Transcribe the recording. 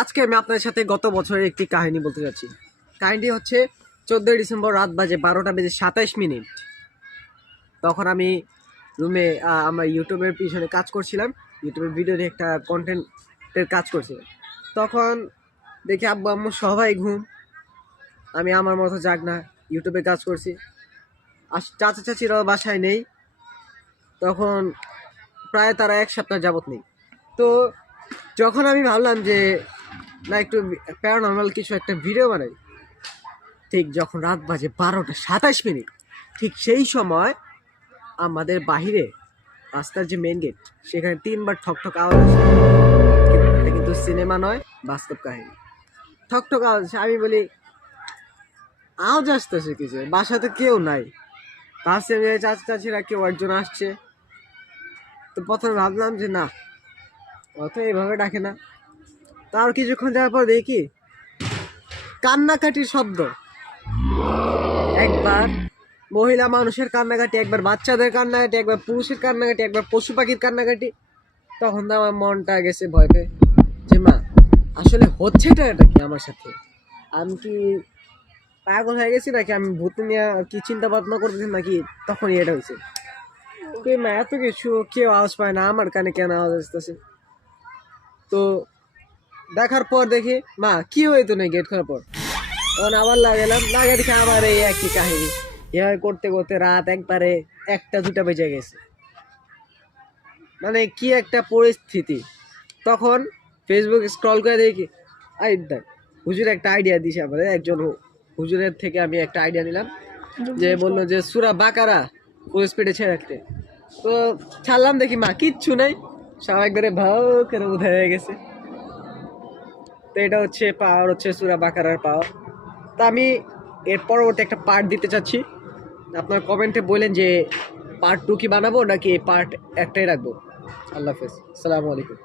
আজকে আমি আপনাদের সাথে গত বছরের একটি কাহিনী বলতে যাচ্ছি। কাহিনীটি হচ্ছে 14ই ডিসেম্বর রাত বাজে 12:27। তখন আমি রুমে আমরা ইউটিউবের পিছনে কাজ করছিলাম, ইউটিউবের ভিডিওতে একটা কন্টেন্টের কাজ করছিলাম। তখন দেখি আব্বু আম্মু সবাই ঘুম, আমি আমার মতো জাগ না, ইউটিউবে কাজ করছি। আর চাচা চাচিরাও বাসায় নেই, তখন প্রায় তারা 1 সপ্তাহ যাবত নেই। তো যখন আমি ভাবলাম যে না একটু প্যারানর্মাল কিছু একটা ভিডিও বানাই, ঠিক যখন রাত বাজে 12:27, ঠিক সেই সময় আমাদের বাহিরে রাস্তার যে মেন গেট সেখানে 3বার ঠকঠক আওয়াজ আসে। এটা কিন্তু সিনেমা নয়, বাস্তব কাহিনী। ঠকঠক আওয়াজ আসে, আমি বলি আওয়াজ আসতেছে কিছু, বাসাতে কেউ নাই। ভাবছি যে চাচা চাচিরা কেউ একজন আসছে। তো প্রথমে ভাবলাম যে না, অত এইভাবে ডাকে না। তার কিছুক্ষণ যাওয়ার পর দেখি কান্নাকাটির শব্দ। একবার মহিলা মানুষের কান্নাকাটি, একবার বাচ্চাদের কান্নাকাটি, একবার পুরুষের কান্নাকাটি, একবার পশু পাখির কান্নাকাটি। তখন তো আমার মনটা গেছে ভয় পেয়ে যে মা আসলে হচ্ছেটা এটা কি আমার সাথে? আমি কি পাগল হয়ে গেছি নাকি? আমি ভূত নিয়ে কি চিন্তা ভাবনা করতেছি নাকি? তখনই এটা হয়েছে। মা এত কিছু কেউ আওয়াজ পায় না, আমার কানে কেন আওয়াজ আসতেছে? তো দেখার পর দেখি মা কি হইতো না গেট খোলার পর। তখন আবার লাগালাম, লাগিয়ে দেখি আবার এই একই কাহিনী। এভাবে করতে করতে রাত একবারে 1টা 2টা বেজে গেছে। মানে কি একটা পরিস্থিতি। তখন ফেসবুক স্ক্রল করে দেখি দেখ হুজুর একটা আইডিয়া দিছে আমাদের। একজন হুজুরের থেকে আমি একটা আইডিয়া নিলাম, যে বললো যে সূরা বাকারা ফুল স্পিডে ছেড়ে রাখতে। তো ছাড়লাম, দেখি মা কিচ্ছু নাই, সব একবারে ভাও করে উঠে হয়ে গেছে। তো এটা হচ্ছে পাওয়ার, হচ্ছে সূরা বাকারার পাওয়ার। তা আমি এর পরবর্তী একটা পার্ট দিতে চাচ্ছি। আপনার কমেন্টে বলেন যে পার্ট 2 কি বানাবো নাকি পার্ট একটাই রাখবো। আল্লাহ হাফেজ, আসসালামু আলাইকুম।